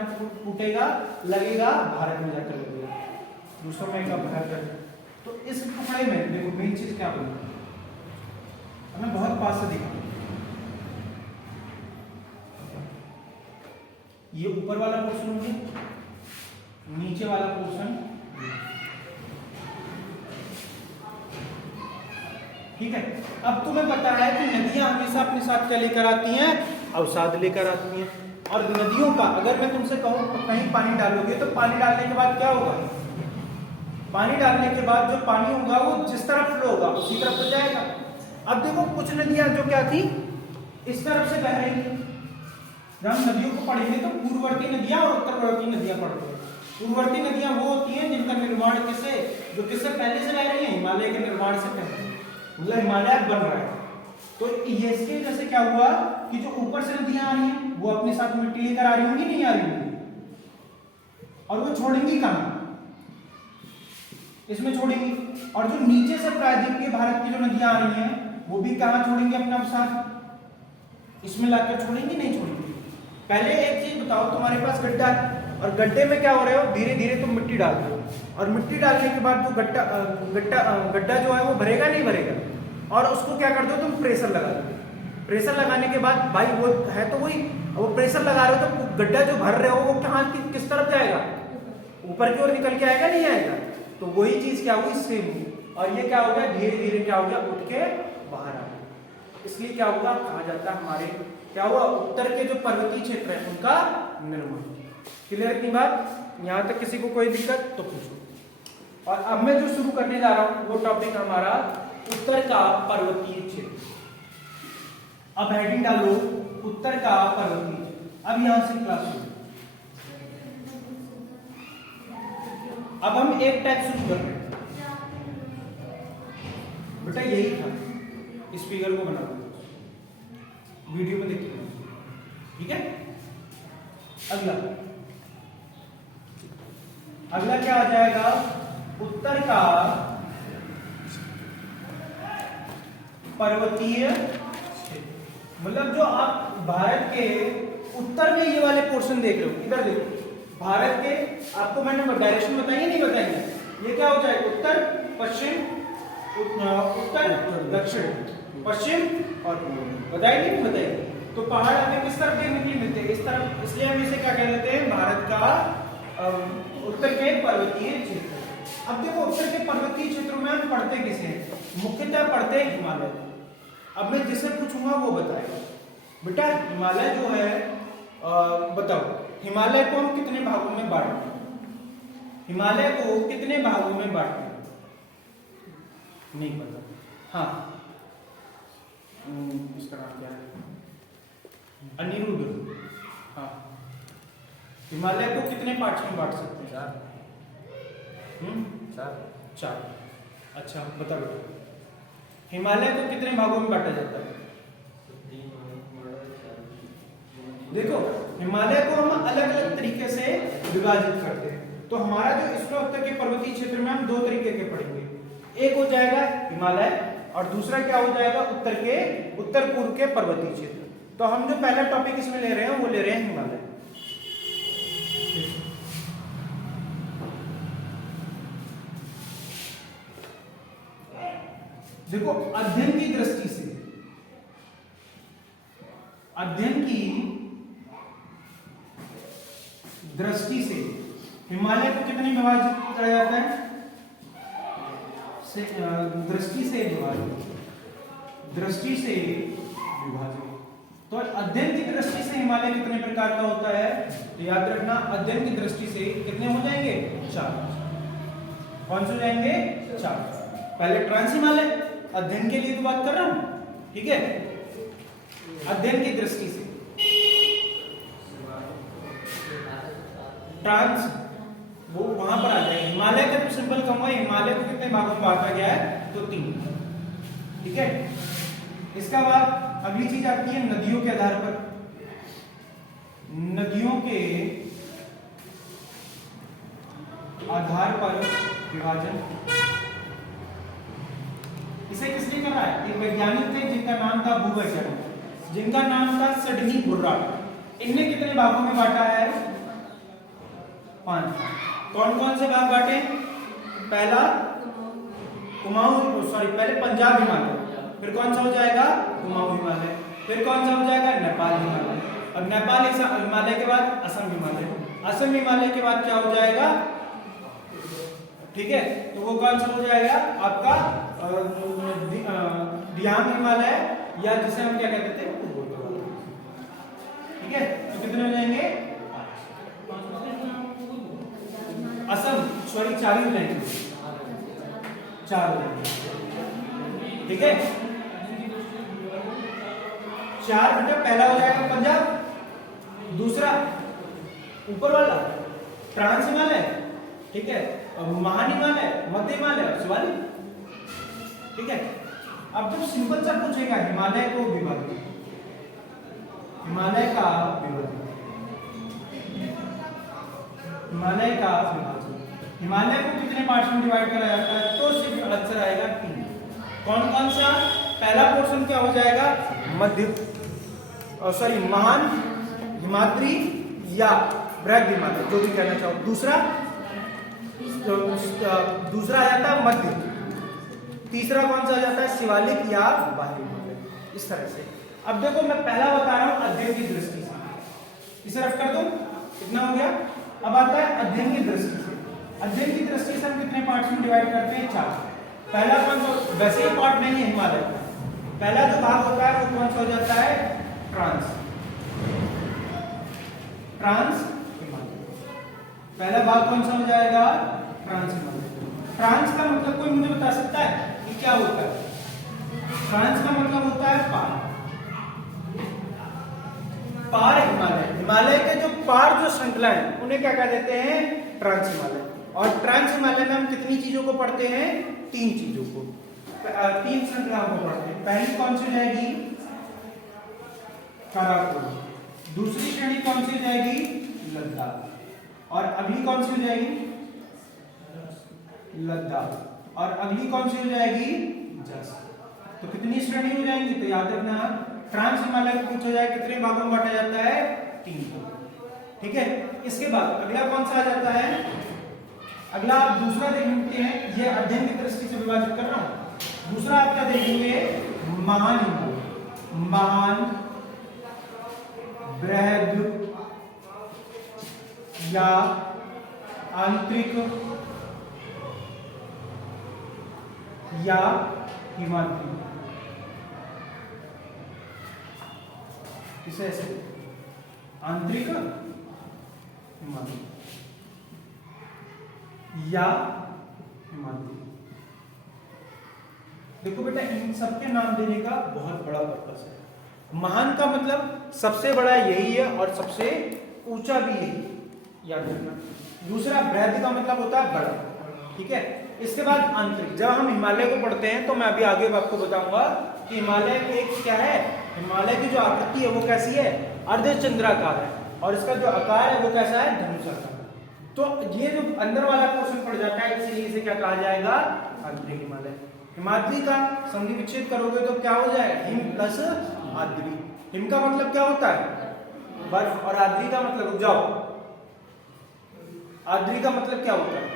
टूटेगा, लगेगा भारत में जाकर लगेगा, दूसरों में का भारत। तो इस टुकड़े में देखो मेन चीज क्या बनी, हमें बहुत पास से दिखा, ये ऊपर वाला पोर्शन हो गया, नीचे वाला पोर्शन, ठीक है। अब तुम्हें पता है कि नदियां हमेशा अपने साथ क्या लेकर आती हैं, अवसाद लेकर आती हैं, और नदियों का अगर मैं तुमसे कहूं कहीं पानी डालोगे तो पानी डालने के बाद क्या होगा, पानी डालने के बाद जो पानी होगा वो जिस तरफ फ्लो होगा उसी तरफ तो जाएगा। अब देखो कुछ नदियां जो क्या थी इस तरफ से बह रही थी, जब हम नदियों को पढ़ेंगे तो पूर्ववर्ती नदियां और उत्तरवर्ती नदियां पढ़ते हैं। पूर्ववर्ती नदियां वो होती हैं जिनका निर्माण किससे, जो किससे पहले से बह रही है, हिमालय के निर्माण से पहले, मतलब हिमालय बन रहा है। तो इसके वजह से क्या हुआ कि जो ऊपर से नदियां आ रही हैं वो अपने साथ मिट्टी लेकर आ रही होंगी, नहीं आ रही होंगी, और वो छोड़ेंगी कहां, इसमें छोड़ेंगी, और जो नीचे से प्रायद्वीपीय भारत की जो नदियां आ रही हैं वो भी कहां छोड़ेंगे अपना साथ, इसमें लाकर छोड़ेंगे, नहीं छोड़ेंगे। पहले एक चीज बताओ, तुम्हारे पास गड्ढा है और गड्ढे में क्या हो रहे हो, धीरे धीरे तुम मिट्टी डालते हो, और मिट्टी डालने के बाद जो गड्ढा जो है वो भरेगा नहीं भरेगा, और उसको क्या कर दो तुम, प्रेशर लगा दो। प्रेशर लगाने के बाद भाई वो है तो वही, वो प्रेशर लगा रहे हो तो गड्ढा जो भर रहे हो वो कहाँ किस तरफ जाएगा, ऊपर की ओर निकल के आएगा, नहीं आएगा। तो वही चीज क्या हुई, सेम हुई, और ये क्या हो गया, धीरे धीरे क्या हो गया, उठ के बाहर आ गया। इसलिए क्या होगा, कहा जाता है हमारे क्या हुआ, उत्तर के जो पर्वतीय क्षेत्र है उनका निर्माण। क्लियर की बात, यहां तक किसी को कोई दिक्कत तो पूछो। और अब मैं जो शुरू करने जा रहा हूं वो टॉपिक हमारा उत्तर का पर्वतीय क्षेत्र। अब हेडिंग डालो उत्तर का पर्वतीय क्षेत्र। अब यहां से क्लास शुरू, अब हम एक टाइप शुरू कर रहे हैं बेटा, यही था, इस फिगर को बना दो, वीडियो में देखिए, ठीक है। अगला क्या आ जाएगा, उत्तर का पर्वतीय क्षेत्र, मतलब जो आप भारत के उत्तर में ये वाले पोर्शन देख रहे हो, इधर देखो, भारत के, आपको मैंने डायरेक्शन बताई है नहीं बताई है, ये क्या हो जाएगा, उत्तर पश्चिम, उत्तर दक्षिण, पश्चिम और पूर्व, बताइए नहीं बताइए। तो पहाड़ हमें किस तरफ देखने के लिए मिलते हैं, इस तरफ, इसलिए हम इसे क्या कह लेते हैं, भारत का उत्तर के पर्वतीय क्षेत्र। अब देखो उत्तर के पर्वतीय क्षेत्रों में हम पढ़ते किसे हैं, मुख्यतः पढ़ते हैं हिमालय। अब मैं जिसे पूछूंगा वो बताएगा बेटा, हिमालय जो है बताओ, हिमालय को हम कितने भागों में बांटते हैं, हिमालय को कितने भागों में बांटते हैं, नहीं पता, हाँ इसका नाम क्या है, अनिरुद्ध, हाँ, हिमालय को कितने पार्ट्स में बांट सकते हैं, चार। अच्छा बता बेटा, हिमालय को कितने भागों में बांटा जाता है, देखो हिमालय को हम अलग अलग तरीके से विभाजित करते हैं। तो हमारा जो इसमें उत्तर के पर्वतीय क्षेत्र में हम दो तरीके के पढ़ेंगे, एक हो जाएगा हिमालय और दूसरा क्या हो जाएगा, उत्तर पूर्व के पर्वतीय क्षेत्र। तो हम जो पहला टॉपिक इसमें ले रहे हैं वो ले रहे हैं हिमालय। देखो अध्ययन की दृष्टि से हिमालय को कितने विभाजित किया जाता है, दृष्टि से विभाजित। तो अध्ययन की दृष्टि से हिमालय कितने प्रकार का होता है, तो याद रखना अध्ययन की दृष्टि से कितने हो जाएंगे, 4। कौन से हो जाएंगे, 4। पहले ट्रांस हिमालय, अध्ययन के लिए तो बात कर रहा हूं, ठीक है। अध्ययन की दृष्टि से ट्रांस वो वहां पर आ जाएगा। हिमालय का तो सिंपल कहूंगा, हिमालय को कितने भागों में बांटा गया है, तो 3, ठीक है। इसका बाद अगली चीज आती है नदियों के आधार पर, नदियों के आधार पर विभाजन। इसे किसने करा है, एक वैज्ञानिक थे जिनका नाम था भूवैज्ञानिक, जिनका नाम था सिडनी बुर्राट। इनने कितने भागों में बांटा है, 5। कौन कौन से भाग बांटे, पहला पहले पंजाब हिमालय, फिर कौन सा हो जाएगा, कुमाऊं हिमालय, फिर कौन सा हो जाएगा, नेपाल हिमालय, और नेपाल हिमालय के बाद असम हिमालय, असम हिमालय के बाद क्या हो जाएगा, ठीक है। तो वो कौन सा हो जाएगा आपका दियांग हिमालय, या जिसे हम क्या कहते थे, ठीक है। तो कितने हो जाएंगे, असम 4 ही हो जाएंगे, 4 हो जाएंगे, ठीक है। 4 बेटा, पहला हो जाएगा पंजाब, दूसरा ऊपर वाला ट्रांस हिमालय, ठीक है, महान हिमालय, मध्य हिमालय, शिवालिक, ठीक है। अब जब सिंपल सा पूछेगा हिमालय को विभाजन, हिमालय का विभाजन, हिमालय को कितने पार्ट्स में डिवाइड करा जाता है, तो सिर्फ आंसर आएगा 3। कौन कौन सा, पहला पोर्शन क्या हो जाएगा, महान हिमाद्री या बृहद हिमालय, जो भी कहना चाहो। दूसरा आ जाता है मध्य, तीसरा कौन सा आ जाता है, शिवालिक या बाह्य हिमालय, इस तरह से। अब देखो मैं पहला बता रहा हूं अध्ययन की दृष्टि से, इसे रख कर दो, कितना हो गया। अब आता है अध्ययन की दृष्टि से, अध्ययन की दृष्टि से हम कितने पार्ट्स में डिवाइड करते हैं, 4। पहला कौन सा, वैसे ही पार्ट नहीं है हिमालय का, पहला जो भाग होता है वो कौन सा हो जाता है, ट्रांस हिमालय। पहला भाग कौन सा हो जाएगा, ट्रांस हिमालय। ट्रांस का मतलब कोई मुझे बता सकता है कि क्या होता है, ट्रांस का मतलब होता है पार हिमालय, हिमालय के जो पार जो श्रृंखला है उन्हें क्या कह देते हैं, ट्रांस हिमालय। और ट्रांस हिमालय में हम कितनी चीजों को पढ़ते हैं, 3 चीजों को, 3 श्रृंखलाओं को पढ़ते हैं। पहली कौन सी जाएगी, काराकोरम, दूसरी श्रेणी कौन सी जाएगी, लद्दाख, और अगली कौन सी हो जाएगी, लद्दाख, और अगली कौन सी हो जाएगी, जस। तो कितनी श्रेणी हो जाएंगी, तो याद रखना ट्रांस हिमालय को पूछा जाए कितने भागों में बांटा जाता है, 3 को, ठीक है। इसके बाद अगला कौन सा आ जाता है, अगला आप दूसरा देखते हैं, ये अध्ययन की दृष्टि से विभाजित कर रहा हूं। दूसरा आप क्या देखेंगे, महान हिमालय, महान, बृहद या आंतरिक या हिमाद्री, इसे ऐसे आंतरिक हिमाद्री या हिमाद्री। देखो बेटा इन सबके नाम देने का बहुत बड़ा पर्पस है। महान का मतलब सबसे बड़ा यही है और सबसे ऊंचा भी यही, याद रखना। दूसरा बृहद का मतलब होता है बड़ा, ठीक है। इसके बाद आंतरिक, जब हम हिमालय को पढ़ते हैं तो मैं अभी आगे आपको बताऊंगा कि हिमालय एक क्या है, हिमालय की जो आकृति है वो कैसी है, अर्धचंद्राकार है, और इसका जो आकार है वो कैसा है, धनुषाकार। तो ये जो अंदर वाला पोर्शन पड़ जाता है, इसीलिए इसे क्या कहा जाएगा, आंतरिक हिमालय। हिमाद्री का संधि विच्छेद करोगे तो क्या हो जाएगा, हिम प्लस आद्री। हिम का मतलब क्या होता है, बर्फ, और आद्री का मतलब, रुक जाओ, आद्री का मतलब क्या होता है,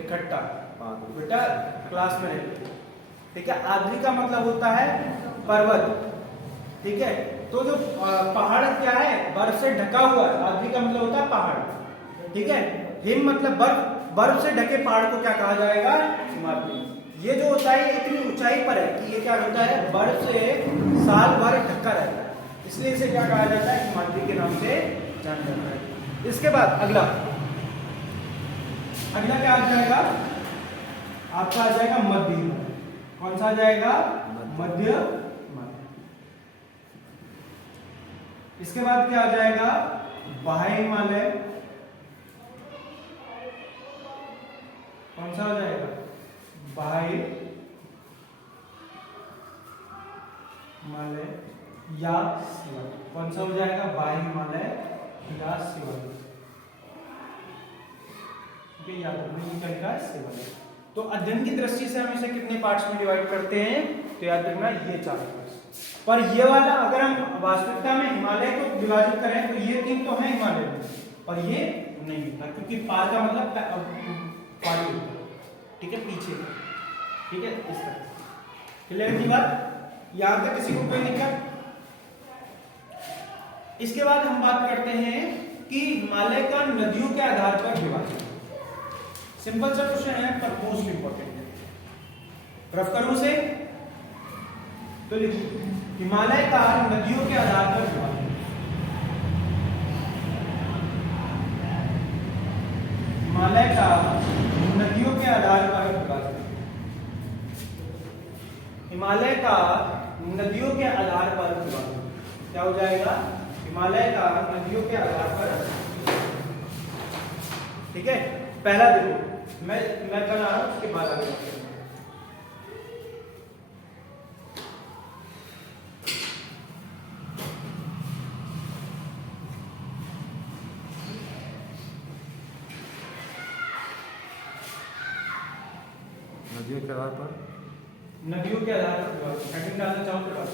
इकट्ठा, बेटा क्लास में रहते, ठीक है। आद्री का मतलब होता है पर्वत, ठीक है। तो जो पहाड़ क्या है, बर्फ से ढका हुआ है, आद्री का मतलब होता है पहाड़, ठीक है। हिम मतलब बर्फ, बर्फ से ढके पहाड़ को क्या कहा जाएगा, हिमाद्री। ये जो होता है इतनी ऊंचाई पर है कि ये क्या होता है, बर्फ से साल भर ढका रहता है, इसलिए इसे क्या कहा जाता है, हिमाद्री के नाम से जाना जाता है। इसके बाद अगला क्या आ जाएगा, आपका आ जाएगा मध्य हिमालय। कौन सा आ जाएगा, मध्य हिमालय। इसके बाद क्या आ जाएगा, बाह्य हिमालय। कौन सा हो जाएगा, बाह्य हिमालय या शिवालिक। कौन सा हो जाएगा, बाह्य हिमालय या शिवालिक, या शिवालिक। तो अध्ययन की दृष्टि से हम इसे कितने पार्ट्स में डिवाइड करते हैं, तो याद रखना ये 4 पार्ट्स। पर ये वाला अगर हम वास्तविकता में हिमालय को विभाजित करें तो ये 3 तो है हिमालय में, और ये नहीं होता, क्योंकि पार का मतलब पहाड़ी होता है, ठीक है, पीछे, ठीक है, इस तरह। क्लियर की बात, यहां तक किसी को कोई दिक्कत। इसके बाद हम बात करते हैं कि हिमालय का नदियों के आधार पर विभाजन। सिंपल सा क्वेश्चन है पर मोस्ट इंपोर्टेंट है। रफ करूं से तो लिखिए, हिमालय का नदियों के आधार पर विभाजन। हिमालय का नदियों के आधार पर विभाजन। हिमालय का नदियों के आधार पर विभाजन क्या हो जाएगा, हिमालय का नदियों के आधार पर, ठीक है। पहला देखो, मैं बना रहा हूं, उसके बाद आगे बढ़ते हैं। नदियों के आधार पर, नदियों के आधार पर हेडिंग डालना चाहो तो डाल।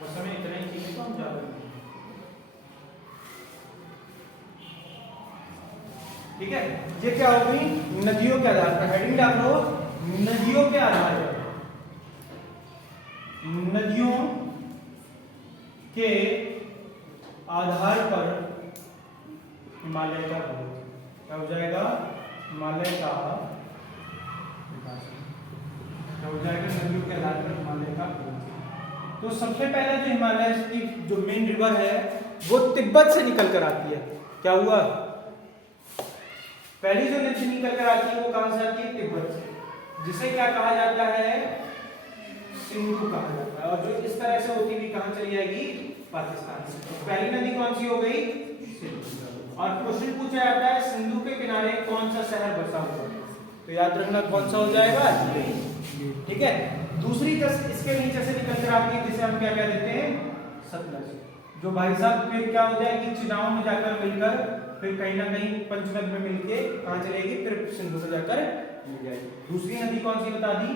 बस हमें इतना ही चीजें हम जा रहे हैं, ठीक है। ये क्या होगी, नदियों के आधार पर, हेडिंग डाल लो, नदियों के आधार पर, नदियों के आधार पर हिमालय का क्या हो जाएगा, हिमालय का क्या हो जाएगा, नदियों के आधार पर हिमालय का। तो सबसे पहले जो हिमालय की जो मेन रिवर है वो तिब्बत से निकल कर आती है। क्या हुआ, पहली जो नदी निकल कर आती है वो कहां से आती है, तिब्बत से, जिसे क्या कहा जाता है, सिंधु कहा जाता है। और जो इस तरह से होती हुई कहां चली जाएगी, पाकिस्तान से। तो पहली नदी कौन सी हो गई, सिंधु। और क्वेश्चन पूछा जाता है सिंधु के किनारे कौन सा शहर बसा हुआ है, तो याद रखना कौन सा हो जाएगा, ठीक है। दूसरी इसके नीचे से निकल कर आती है, जिसे हम क्या कह देते हैं, सतलज, जो भाई साहब फिर क्या हो जाएगी, चिनाव में जाकर मिलकर फिर कहीं ना कहीं पंचनद में मिलके कहां चलेगी, फिर सिंधु में जाकर मिल जाएगी। दूसरी नदी कौन सी बता दी,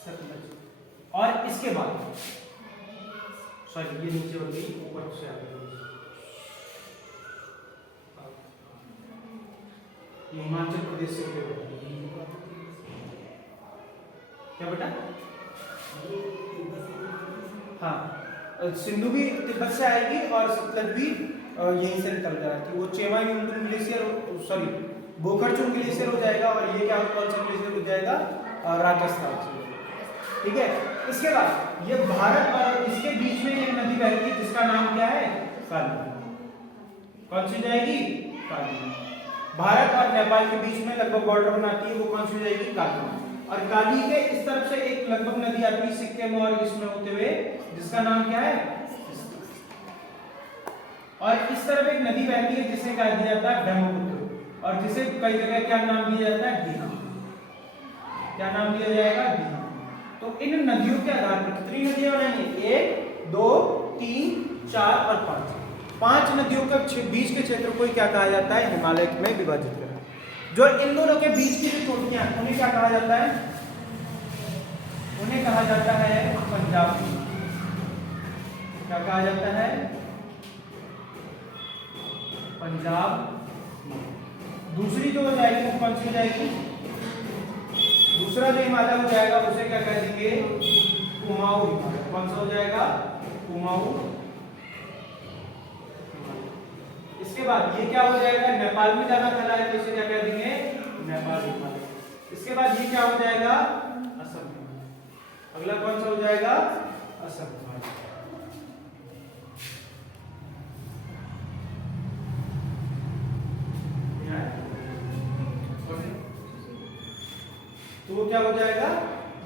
सतलज। और इसके बाद सॉरी ये नीचे हो गई, ऊपर से आ गई, ये हिमाचल प्रदेश से होते हुए क्या बेटा, हाँ, सिंधु भी तिब्बत से आएगी और सतलज भी यहीं से निकल कर आती है। वो चेमा युमथुम ग्लेशियर, सॉरी बोकरचुंग ग्लेशियर हो जाएगा, और ये क्या कौन सा ग्लेशियर हो जाएगा, राजस्थान से, ठीक है। इसके बाद ये भारत और इसके बीच में एक नदी बहती है जिसका नाम क्या है, काली। कौन सी जाएगी, काली। भारत और नेपाल के बीच में लगभग बॉर्डर बनाती है, वो कौन सी जाएगी, काली। और काली के इस तरफ से एक लगभग नदी आती है सिक्किम और इसमें होते हुए, जिसका नाम क्या है, और इस तरफ एक नदी बहती है जिसे कहा दिया जाता है ब्रह्मपुत्र, और जिसे कई जगह क्या नाम दिया जाता है, दीना। क्या नाम दिया जाएगा, दीना। तो इन नदियों के आधार पर कितनी नदियां बनाएंगे, 1 2 3 4 और 5। 5 नदियों के बीच के क्षेत्र को क्या कहा जाता है, हिमालय में विभाजित करा। जो इन दोनों के बीच की जो चोटियां, उन्हें क्या कहा जाता है, उन्हें कहा जाता है पंजाब। क्या कहा जाता है, पंजाब। दूसरी जो हो जाएगी वो कौन सी हो जाएगी, दूसरा जो हिमालय हो जाएगा उसे क्या कह देंगे, कुमाऊं हिमालय। कौन सा हो जाएगा, कुमाऊं। इसके बाद ये क्या हो जाएगा, नेपाल में ज्यादा फैला है तो इसे क्या कह देंगे, नेपाल हिमालय। इसके बाद ये क्या हो जाएगा, असम हिमालय। अगला कौन सा हो जाएगा, असम हिमालय। तो क्या हो जाएगा,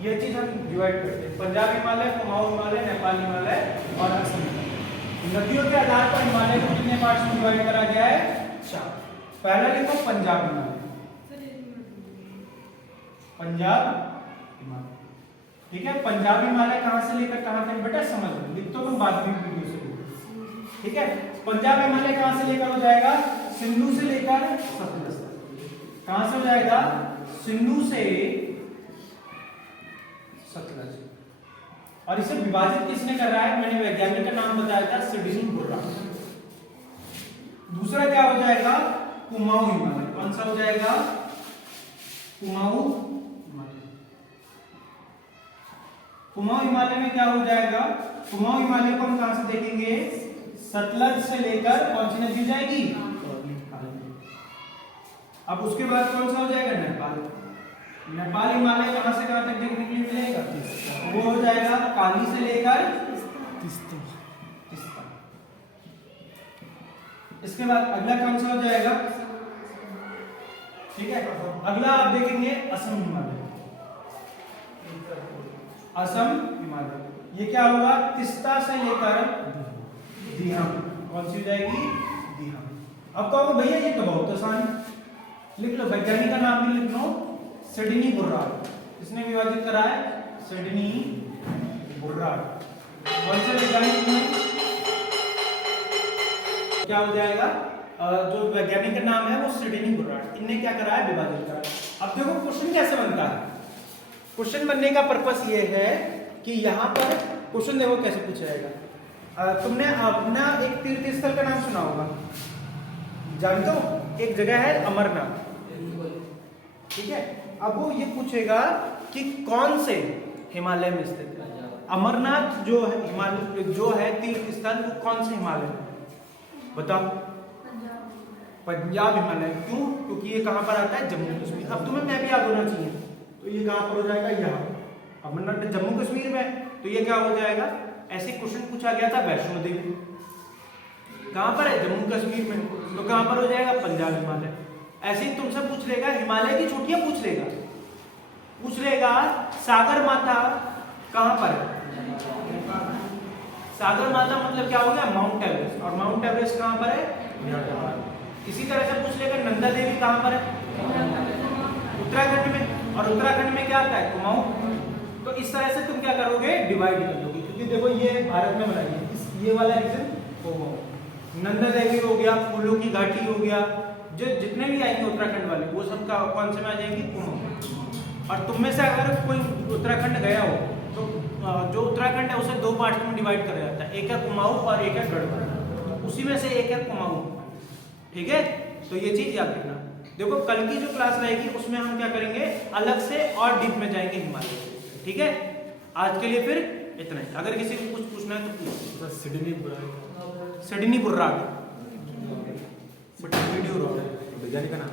ये चीज हम डिवाइड करते हैं, पंजाब हिमालय, कुमाऊं हिमालय, नेपाल हिमालय और असम हिमालय। नदियों के आधार पर हिमालय को कितने पार्ट्स में डिवाइड करा गया है, 4। पहला लिखो पंजाब हिमालय, पंजाब हिमालय। ठीक है, पंजाब हिमालय कहां से लेकर कहां तक, बेटा समझ लो, लिख तो तुम बाद में वीडियो से। ठीक है, पंजाब हिमालय कहां से लेकर हो जाएगा, सिंधु से लेकर सतलज तक। कहां से हो जाएगा, सिंधु से सतलज। और इसे विभाजित किसने कर रहा है, मैंने वैज्ञानिक का नाम बताया था, सिडनी बुर्रा। दूसरा क्या हो जाएगा, कुमाऊं हिमालय। कौन सा हो जाएगा, कुमाऊं हिमालय। कुमाऊं हिमालय में क्या हो जाएगा, कुमाऊं हिमालय को हम कहां से देखेंगे, सतलज से लेकर कौन सी नदी जाएगी, अब उसके बाद कौन सा हो जाएगा, नेपाल। नेपाल हिमालय कहां से कहां तक देखने के लिए मिलेगा, वो हो जाएगा काली से लेकर तिस्ता। इसके बाद अगला कौन सा हो जाएगा, ठीक है, अगला आप देखेंगे असम हिमालय। असम हिमालय ये क्या होगा, तिस्ता से लेकर दिहम। कौन सी हो जाएगी, दिहम। अब कहोगे भैया ये तो बहुत आसान, लिख लो, वैज्ञानिक का नाम भी लिख लो, सिडनी बुर्रा। इसने विभाजित करा है, सिडनी बुर्रा। कौन से वैज्ञानिक में क्या हो जाएगा, जो वैज्ञानिक का नाम है वो सिडनी बुर्रा। इनने क्या करा है, विभाजित करा। अब देखो क्वेश्चन कैसे बनता है, क्वेश्चन बनने का पर्पस ये है कि यहाँ पर क्वेश्चन देखो कैसे पूछा जाएगा। तुमने अपना एक तीर्थ स्थल का नाम सुना होगा, जानते हो, एक जगह है अमरनाथ। ठीक है, अब वो ये पूछेगा कि कौन से हिमालय में स्थित है। अमरनाथ जो है हिमालय, जो है तीर्थ स्थल, वो कौन से हिमालय में, बताओ, पंजाब हिमालय। क्यों, क्योंकि ये कहां पर आता है, जम्मू कश्मीर। अब तुम्हें मैं भी याद होना चाहिए, तो ये कहां पर हो जाएगा, यहाँ। अमरनाथ जम्मू कश्मीर में, तो ये क्या हो जाएगा, ऐसे क्वेश्चन पूछा गया था वैष्णो देवी कहां पर है, जम्मू कश्मीर में, तो कहां पर हो जाएगा, पंजाब हिमालय। ऐसे ही तुमसे पूछ लेगा, हिमालय की चोटियां पूछ लेगा सागर माता कहां पर है। सागर माता मतलब क्या हो गया, माउंट एवरेस्ट। और माउंट एवरेस्ट कहां पर है, इसी तरह से पूछ लेगा नंदा देवी कहां पर है, उत्तराखंड में। और उत्तराखंड में क्या आता है, कुमाऊं। तो इस तरह से तुम क्या करोगे, डिवाइड कर दोगे, क्योंकि देखो ये भारत में बनाई है, ये वाला रीजन होगा, नंदा देवी हो गया, फूलों की घाटी हो गया, जो जितने भी आएंगे उत्तराखंड वाले वो सब कौन से में आ जाएंगे, कुमाऊं। और तुम में से अगर कोई उत्तराखंड गया हो तो जो उत्तराखंड है उसे 2 पार्ट में डिवाइड करा जाता है, एक है कुमाऊं और एक है गढ़वाल, तो उसी में से एक है कुमाऊं। ठीक है, तो ये चीज याद रखना। देखो कल की जो क्लास रहेगी उसमें हम क्या करेंगे, अलग से और डीप में जाएंगे हिमालय। ठीक है, आज के लिए फिर इतना ही। अगर किसी को कुछ पूछना है तो पूछो। सिडनी बुर्रा वीडियो वैज्ञानिक का नाम